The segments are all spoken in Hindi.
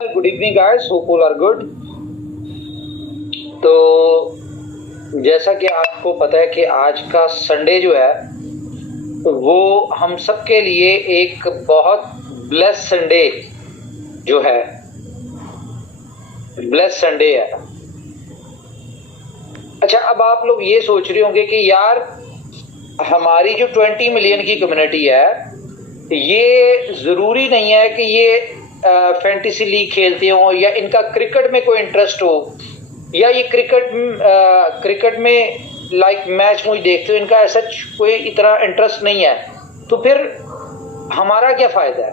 Good evening guys, hope all are good. तो जैसा कि आपको पता है कि आज का संडे जो है वो हम सबके लिए एक बहुत ब्लेस संडे जो है ब्लेस संडे है। अच्छा, अब आप लोग ये सोच रहे होंगे कि यार हमारी जो 20 मिलियन की कम्युनिटी है, ये जरूरी नहीं है कि ये फैंटेसी लीग खेलते हो या इनका क्रिकेट में कोई इंटरेस्ट हो या ये क्रिकेट में लाइक मैच मुझे देखते हो, इनका ऐसा कोई इतना इंटरेस्ट नहीं है। तो फिर हमारा क्या फायदा है?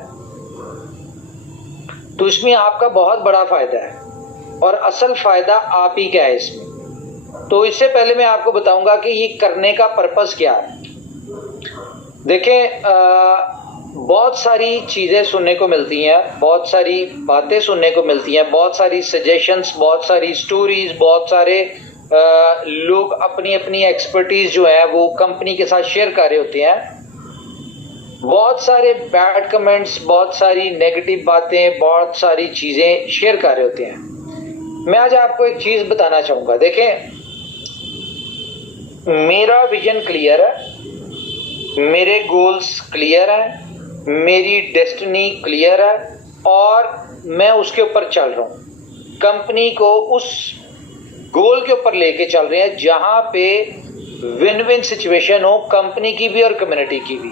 तो इसमें आपका बहुत बड़ा फायदा है और असल फायदा आप ही का है इसमें। तो इससे पहले मैं आपको बताऊंगा कि ये करने का पर्पस क्या है। देखें, बहुत सारी चीज़ें सुनने को मिलती हैं, बहुत सारी बातें सुनने को मिलती हैं, बहुत सारी सजेशंस, बहुत सारी स्टोरीज, बहुत सारे लोग अपनी अपनी एक्सपर्टीज जो है वो कंपनी के साथ शेयर कर रहे होते हैं। बहुत सारे बैड कमेंट्स, बहुत सारी नेगेटिव बातें, बहुत सारी चीज़ें शेयर कर रहे होते हैं। मैं आज आपको एक चीज़ बताना चाहूँगा। देखें, मेरा विजन क्लियर है, मेरे गोल्स क्लियर हैं, मेरी डेस्टिनी क्लियर है और मैं उसके ऊपर चल रहा हूँ। कंपनी को उस गोल के ऊपर लेके चल रहे हैं जहाँ पे विन विन सिचुएशन हो, कंपनी की भी और कम्युनिटी की भी।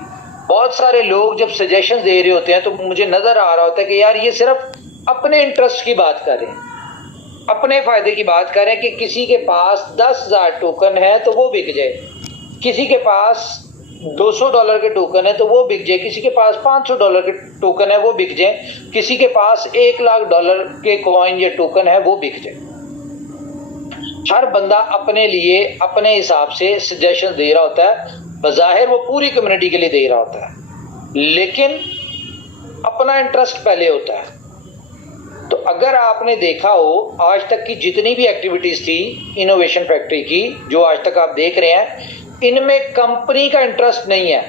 बहुत सारे लोग जब सजेशन दे रहे होते हैं तो मुझे नजर आ रहा होता है कि यार ये सिर्फ अपने इंटरेस्ट की बात कर रहे हैं, अपने फायदे की बात कर रहे हैं कि किसी के पास 10,000 टोकन है तो वो बिक जाए, किसी के पास $200 के टोकन है तो वो बिक जाए, किसी के पास $500 के टोकन है वो बिक जाए, किसी के पास $1,00,000 के कॉइन या टोकन है वो बिक जाए। हर बंदा अपने लिए अपने हिसाब से सजेशन दे रहा होता है। बज़ाहिर वो पूरी कम्युनिटी के लिए दे रहा होता है, लेकिन अपना इंटरेस्ट पहले होता है। तो अगर आपने देखा हो आज तक की जितनी भी एक्टिविटीज थी इनोवेशन फैक्ट्री की, जो आज तक आप देख रहे हैं, इनमें कंपनी का इंटरेस्ट नहीं है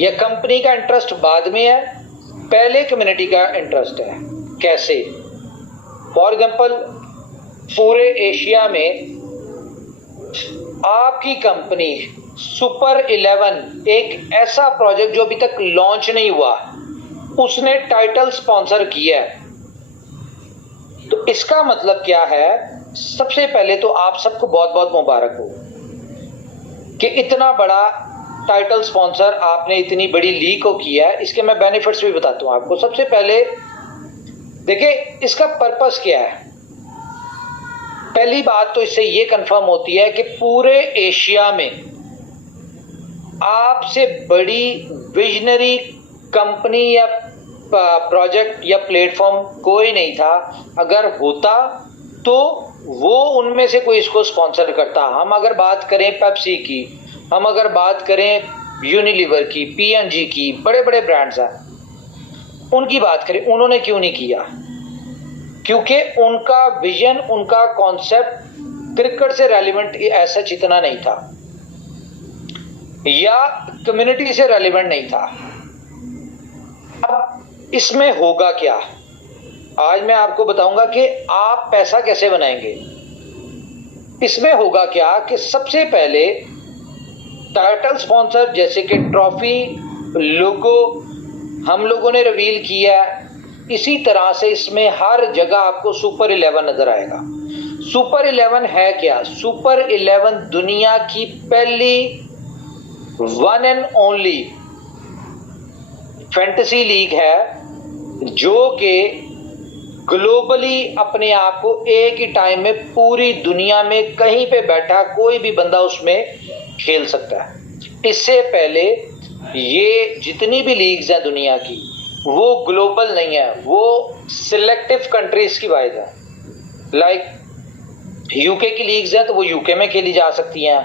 या कंपनी का इंटरेस्ट बाद में है, पहले कम्युनिटी का इंटरेस्ट है। कैसे? फॉर एग्जांपल, पूरे एशिया में आपकी कंपनी सुपर 11 एक ऐसा प्रोजेक्ट जो अभी तक लॉन्च नहीं हुआ, उसने टाइटल स्पॉन्सर किया है। तो इसका मतलब क्या है? सबसे पहले तो आप सबको बहुत बहुत मुबारक हो कि इतना बड़ा टाइटल स्पॉन्सर आपने इतनी बड़ी लीग को किया है। इसके मैं बेनिफिट्स भी बताता हूं आपको। सबसे पहले देखिए इसका पर्पस क्या है। पहली बात तो इससे ये कंफर्म होती है कि पूरे एशिया में आपसे बड़ी विजनरी कंपनी या प्रोजेक्ट या प्लेटफॉर्म कोई नहीं था। अगर होता तो वो उनमें से कोई इसको स्पॉन्सर करता। हम अगर बात करें पेप्सी की, हम अगर बात करें यूनिलीवर की, P&G की, बड़े बड़े ब्रांड्स हैं, उनकी बात करें, उन्होंने क्यों नहीं किया? क्योंकि उनका विजन, उनका कॉन्सेप्ट क्रिकेट से रेलिवेंट ऐसा इतना नहीं था या कम्युनिटी से रेलिवेंट नहीं था। अब इसमें होगा क्या, आज मैं आपको बताऊंगा कि आप पैसा कैसे बनाएंगे। इसमें होगा क्या कि सबसे पहले टाइटल स्पॉन्सर जैसे कि ट्रॉफी, लोगो हम लोगों ने रिवील किया, इसी तरह से इसमें हर जगह आपको सुपर 11 नजर आएगा। सुपर 11 है क्या? सुपर 11 दुनिया की पहली one and only fantasy league है जो कि ग्लोबली अपने आप को एक ही टाइम में पूरी दुनिया में कहीं पे बैठा कोई भी बंदा उसमें खेल सकता है। इससे पहले ये जितनी भी लीग्स हैं दुनिया की, वो ग्लोबल नहीं है, वो सिलेक्टिव कंट्रीज की वाइज है। लाइक यूके की लीग्स हैं तो वो यूके में खेली जा सकती हैं,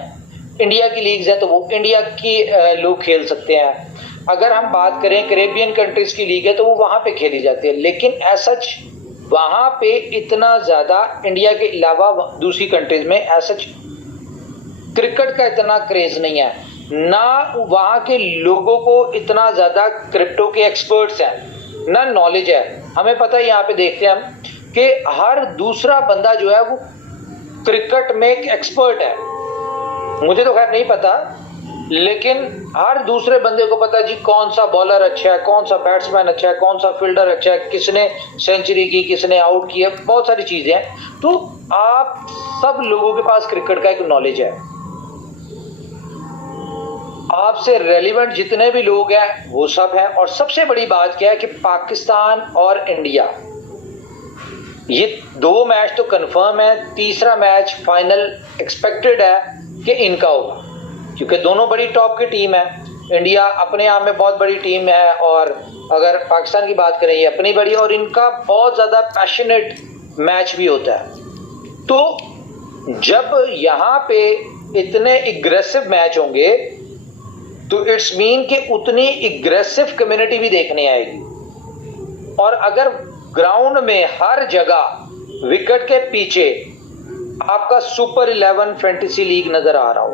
इंडिया की लीग्स हैं तो वो इंडिया की लोग खेल सकते हैं। अगर हम बात करें कैरेबियन कंट्रीज की लीग है तो वो वहां पे खेली जाती है, लेकिन ऐसा वहां पे इतना ज्यादा इंडिया के अलावा दूसरी कंट्रीज में ऐसा क्रिकेट का इतना क्रेज नहीं है, ना वहां के लोगों को इतना ज्यादा क्रिप्टो के एक्सपर्ट्स हैं, ना नॉलेज है। हमें पता है, यहाँ पे देखते हैं हम कि हर दूसरा बंदा जो है वो क्रिकेट में एक एक्सपर्ट है। मुझे तो खैर नहीं पता, लेकिन हर दूसरे बंदे को पता है जी कौन सा बॉलर अच्छा है, कौन सा बैट्समैन अच्छा है, कौन सा फील्डर अच्छा है, किसने सेंचुरी की, किसने आउट किया, बहुत सारी चीजें हैं। तो आप सब लोगों के पास क्रिकेट का एक नॉलेज है। आपसे रेलिवेंट जितने भी लोग हैं वो सब हैं। और सबसे बड़ी बात क्या है कि पाकिस्तान और इंडिया, ये 2 मैच तो कंफर्म है, तीसरा मैच फाइनल एक्सपेक्टेड है कि इनका होगा, क्योंकि दोनों बड़ी टॉप की टीम है। इंडिया अपने आप में बहुत बड़ी टीम है, और अगर पाकिस्तान की बात करें ये अपनी बड़ी, और इनका बहुत ज्यादा पैशनेट मैच भी होता है। तो जब यहां पे इतने एग्रेसिव मैच होंगे तो इट्स मीन कि उतनी एग्रेसिव कम्युनिटी भी देखने आएगी। और अगर ग्राउंड में हर जगह विकेट के पीछे आपका सुपर 11 फैंटेसी लीग नजर आ रहा हो,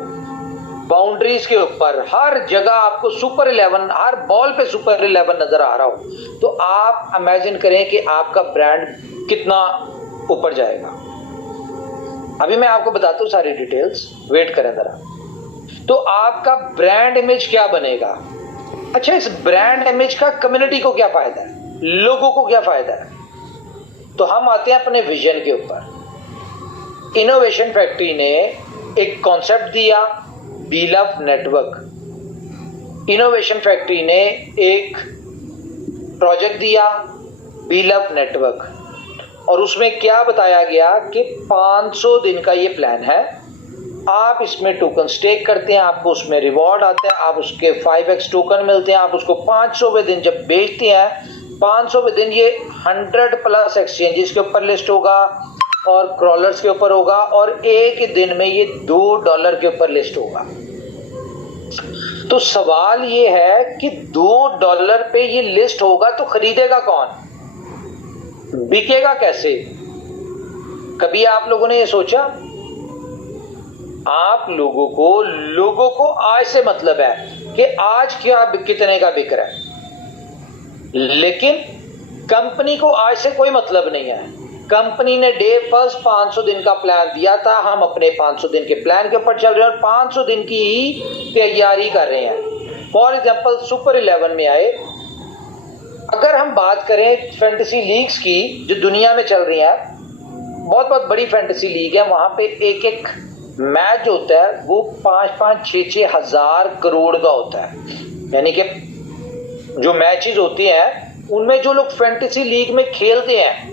बाउंड्रीज के ऊपर हर जगह आपको सुपर 11, हर बॉल पे सुपर 11 नजर आ रहा हो, तो आप इमेजिन करें कि आपका ब्रांड कितना ऊपर जाएगा। अभी मैं आपको बताता हूं सारी डिटेल्स, वेट करें जरा। तो आपका ब्रांड इमेज क्या बनेगा? अच्छा, इस ब्रांड इमेज का कम्युनिटी को क्या फायदा है, लोगों को क्या फायदा है? तो हम आते हैं अपने विजन के ऊपर। इनोवेशन फैक्ट्री ने एक कॉन्सेप्ट दिया, बीलव नेटवर्क। इनोवेशन फैक्ट्री ने एक प्रोजेक्ट दिया, बीलव नेटवर्क, और उसमें क्या बताया गया कि 500 दिन का ये प्लान है। आप इसमें टोकन स्टेक करते हैं, आपको उसमें रिवॉर्ड आता है, आप उसके 5x टोकन मिलते हैं, आप उसको 500वें दिन जब बेचते हैं, 500वें दिन ये 100+ एक्सचेंजेस के ऊपर लिस्ट होगा और क्रॉलर्स के ऊपर होगा, और एक ही दिन में ये $2 के ऊपर लिस्ट होगा। तो सवाल ये है कि $2 पे ये लिस्ट होगा तो खरीदेगा कौन, बिकेगा कैसे? कभी आप लोगों ने ये सोचा? आप लोगों को आज से मतलब है कि आज क्या कितने का बिक रहा है, लेकिन कंपनी को आज से कोई मतलब नहीं है। कंपनी ने डे फर्स्ट 500 दिन का प्लान दिया था, हम अपने 500 दिन के प्लान के ऊपर चल रहे हैं और 500 दिन की ही तैयारी कर रहे हैं। फॉर एग्जांपल सुपर 11 में आए, अगर हम बात करें फैंटेसी लीग्स की जो दुनिया में चल रही है, बहुत बहुत बड़ी फैंटेसी लीग है, वहां पे एक एक मैच जो होता है वो 5-5, 6-6 हजार करोड़ का होता है। यानी कि जो मैचेस होती हैं उनमें जो लोग फैंटेसी लीग में खेलते हैं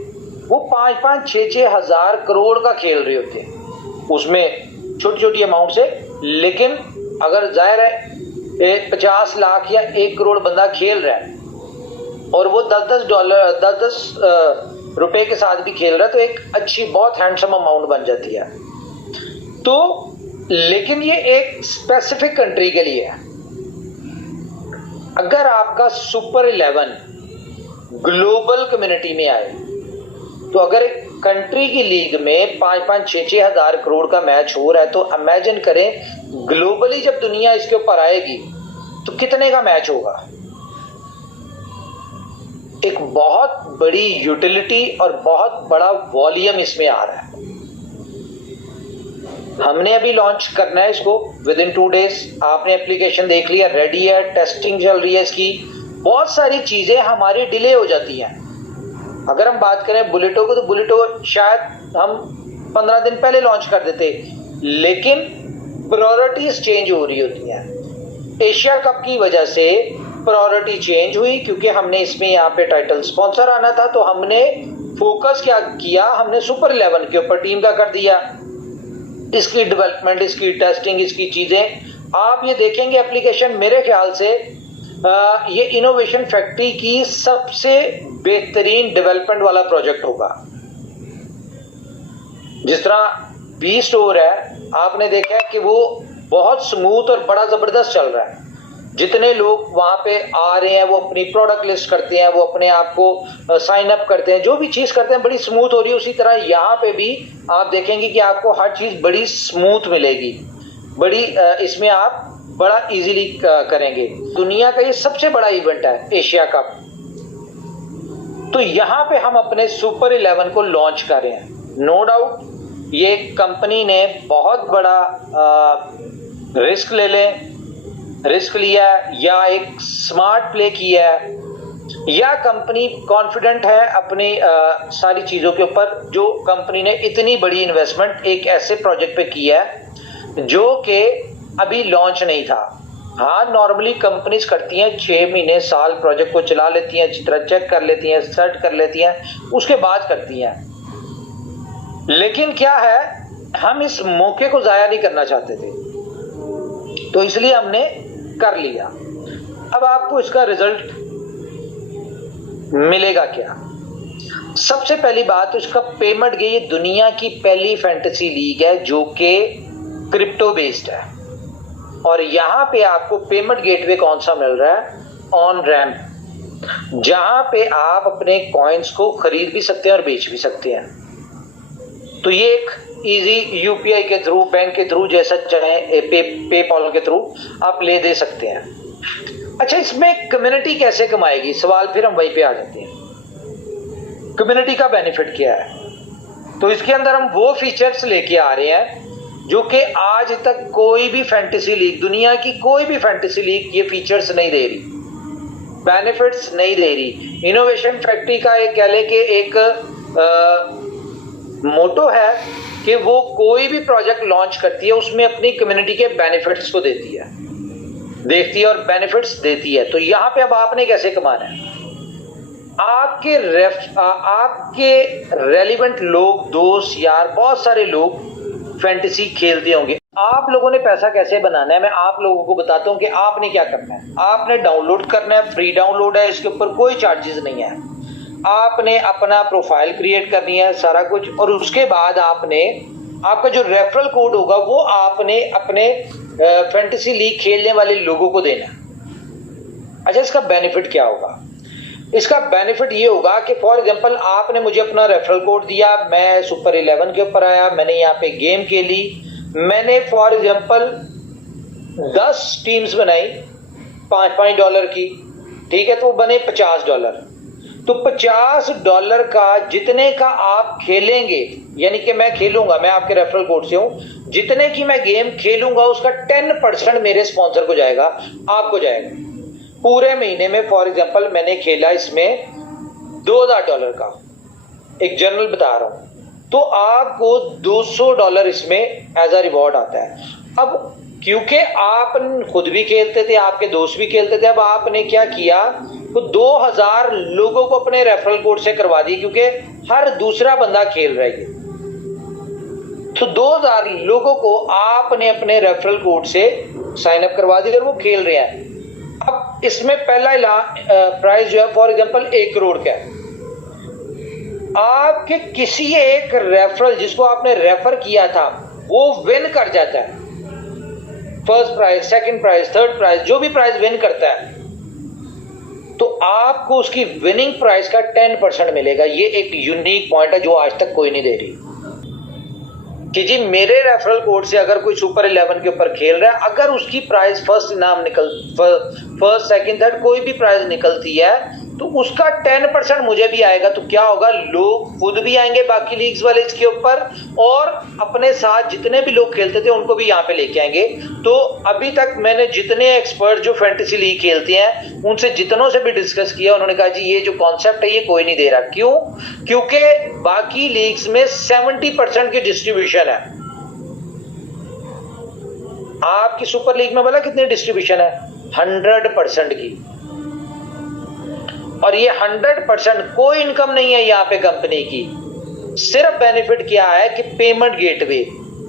वो 5-5, 6-6 हजार करोड़ का खेल रहे होते हैं, उसमें छोटी छोटी अमाउंट से। लेकिन अगर जाहिर है 50 लाख या 1 करोड़ बंदा खेल रहा है और वो $10 रुपए के साथ भी खेल रहा है, तो एक अच्छी बहुत हैंडसम अमाउंट बन जाती है। तो लेकिन ये एक स्पेसिफिक कंट्री के लिए है। अगर आपका सुपर 11 ग्लोबल कम्युनिटी में आए, तो अगर एक कंट्री की लीग में 5-5, 6-6 हजार करोड़ का मैच हो रहा है, तो इमेजिन करें ग्लोबली जब दुनिया इसके ऊपर आएगी तो कितने का मैच होगा। एक बहुत बड़ी यूटिलिटी और बहुत बड़ा वॉल्यूम इसमें आ रहा है। हमने अभी लॉन्च करना है इसको विद इन 2 days। आपने एप्लीकेशन देख लिया, रेडी है, टेस्टिंग चल रही है इसकी। बहुत सारी चीजें हमारी डिले हो जाती हैं। अगर हम बात करें बुलेटो को, तो बुलेटो शायद हम 15 दिन पहले लॉन्च कर देते, लेकिन प्रायोरिटीज चेंज हो रही होती हैं। एशिया कप की वजह से प्रायोरिटी चेंज हुई, क्योंकि हमने इसमें यहाँ पे टाइटल स्पॉन्सर आना था, तो हमने फोकस क्या किया, हमने सुपर 11 के ऊपर टीम का कर दिया। इसकी डेवलपमेंट, इसकी टेस्टिंग, इसकी चीजें आप ये देखेंगे एप्लीकेशन, मेरे ख्याल से ये इनोवेशन फैक्ट्री की सबसे बेहतरीन डेवलपमेंट वाला प्रोजेक्ट होगा। जिस तरह बी स्टोर है, आपने देखा है कि वो बहुत स्मूथ और बड़ा जबरदस्त चल रहा है। जितने लोग वहां पे आ रहे हैं वो अपनी प्रोडक्ट लिस्ट करते हैं, वो अपने आप को साइन अप करते हैं, जो भी चीज करते हैं बड़ी स्मूथ हो रही है। उसी तरह यहाँ पे भी आप देखेंगे कि आपको हर चीज बड़ी स्मूथ मिलेगी, बड़ी इसमें आप बड़ा इजीली करेंगे। दुनिया का ये सबसे बड़ा इवेंट है एशिया कप। तो यहां पे हम अपने सुपर 11 को लॉन्च कर रहे हैं। नो डाउट ये कंपनी ने बहुत बड़ा रिस्क लिया है, या एक स्मार्ट प्ले किया है, या कंपनी कॉन्फिडेंट है अपनी सारी चीजों के ऊपर, जो कंपनी ने इतनी बड़ी इन्वेस्टमेंट एक ऐसे प्रोजेक्ट पे की है जो कि अभी लॉन्च नहीं था। हाँ, नॉर्मली कंपनीज करती हैं 6 महीने साल प्रोजेक्ट को चला लेती हैं, अच्छी तरह चेक कर लेती हैं, सेट कर लेती हैं, उसके बाद करती हैं। लेकिन क्या है, हम इस मौके को जाया नहीं करना चाहते थे, तो इसलिए हमने कर लिया। अब आपको इसका रिजल्ट मिलेगा क्या? सबसे पहली बात तो इसका पेमेंट गेटवे, ये दुनिया की पहली फैंटेसी लीग है जो कि क्रिप्टो बेस्ड है, और यहां पे आपको पेमेंट गेटवे कौन सा मिल रहा है? ऑन रैम्प, जहां पे आप अपने कॉइन्स को खरीद भी सकते हैं और बेच भी सकते हैं। तो ये एक इजी यूपीआई के थ्रू, बैंक के थ्रू, जैसा चाहे पेपॉल के थ्रू आप ले दे सकते हैं। अच्छा, इसमें कम्युनिटी कैसे कमाएगी? सवाल फिर हम वहीं पे आ जाते हैं। कम्युनिटी का बेनिफिट क्या है? तो इसके अंदर हम वो फीचर्स लेके आ रहे हैं जो कि आज तक कोई भी फैंटेसी लीग, दुनिया की कोई भी फैंटेसी लीग ये फीचर्स नहीं दे रही, बेनिफिट्स नहीं दे रही। इनोवेशन फैक्ट्री का एक कह ले कि एक मोटो है कि वो कोई भी प्रोजेक्ट लॉन्च करती है उसमें अपनी कम्युनिटी के बेनिफिट्स को देखती है और बेनिफिट्स देती है। तो यहां पे अब आपने कैसे कमाना है? आपके रेलिवेंट लोग, दोस्त, यार, बहुत सारे लोग फैंटेसी खेलते होंगे। आप लोगों ने पैसा कैसे बनाना है, मैं आप लोगों को बताता हूं कि आपने क्या करना है। आपने डाउनलोड करना है, फ्री डाउनलोड है, इसके ऊपर कोई चार्जेस नहीं है। आपने अपना प्रोफाइल क्रिएट करनी है, सारा कुछ, और उसके बाद आपका जो रेफरल कोड होगा वो आपने अपने फैंटेसी लीग खेलने वाले लोगों को देना है। अच्छा, इसका बेनिफिट क्या होगा? इसका बेनिफिट ये होगा कि फॉर एग्जांपल आपने मुझे अपना रेफरल कोड दिया, मैं सुपर 11 के ऊपर आया, मैंने यहाँ पे गेम खेली, मैंने फॉर एग्जांपल 10 टीम्स बनाई $5 की, ठीक है, तो वो बने $50। तो $50 का जितने का आप खेलेंगे, यानी कि मैं खेलूंगा, मैं आपके रेफरल कोड से हूं, जितने की मैं गेम खेलूंगा उसका 10% मेरे स्पॉन्सर को जाएगा, आपको जाएगा। पूरे महीने में फॉर एग्जांपल मैंने खेला इसमें $2000 का, एक जनरल बता रहा हूं, तो आपको $200 इसमें एज अ रिवॉर्ड आता है। अब क्योंकि आप खुद भी खेलते थे, आपके दोस्त भी खेलते थे, अब आपने क्या किया, तो 2000 लोगों को अपने रेफरल कोड से करवा दिए, क्योंकि हर दूसरा बंदा खेल रहा है। तो 2000 लोगों को आपने अपने रेफरल कोड से साइन अप करवा दिया और वो खेल रहे हैं। अब इसमें पहला प्राइस जो है फॉर एग्जांपल 1 करोड़ का है। आपके किसी एक रेफरल जिसको आपने रेफर किया था वो विन कर जाता है, first prize, second prize, third prize, जो भी प्राइज विन करता है, तो आपको उसकी विनिंग प्राइस का 10% मिलेगा। ये एक यूनिक पॉइंट है जो आज तक कोई नहीं दे रही कि जी मेरे रेफरल कोड से अगर कोई सुपर 11 के ऊपर खेल रहा है, अगर उसकी प्राइस फर्स्ट सेकंड थर्ड कोई भी प्राइस निकलती है तो उसका 10% मुझे भी आएगा। तो क्या होगा, लोग खुद भी आएंगे बाकी लीग्स वाले इसके ऊपर, और अपने साथ जितने भी लोग खेलते थे उनको भी यहाँ पे लेके आएंगे। तो अभी तक मैंने जितने एक्सपर्ट जो फैंटेसी लीग खेलते हैं उनसे जितनों से भी डिस्कस किया, उन्होंने कहा जी ये जो कॉन्सेप्ट है ये कोई नहीं दे रहा। क्यों? क्योंकि बाकी लीग्स में 70% की डिस्ट्रीब्यूशन है, आपकी सुपर लीग में बोला कितनी डिस्ट्रीब्यूशन है? 100% की। और ये 100% कोई इनकम नहीं है यहाँ पे कंपनी की। सिर्फ बेनिफिट क्या है कि पेमेंट गेटवे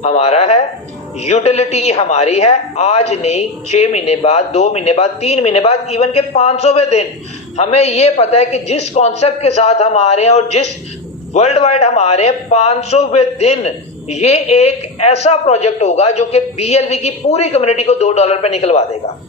हमारा है, यूटिलिटी हमारी है। आज नहीं, 6 महीने बाद, 2 महीने बाद, 3 महीने बाद, इवन के 500वें दिन हमें ये पता है कि जिस कॉन्सेप्ट के साथ हम आ रहे हैं और जिस वर्ल्ड वाइड हम आ रहे हैं, 500वें दिन ये एक ऐसा प्रोजेक्ट होगा जो कि BLV की पूरी कम्युनिटी को $2 पे निकलवा देगा।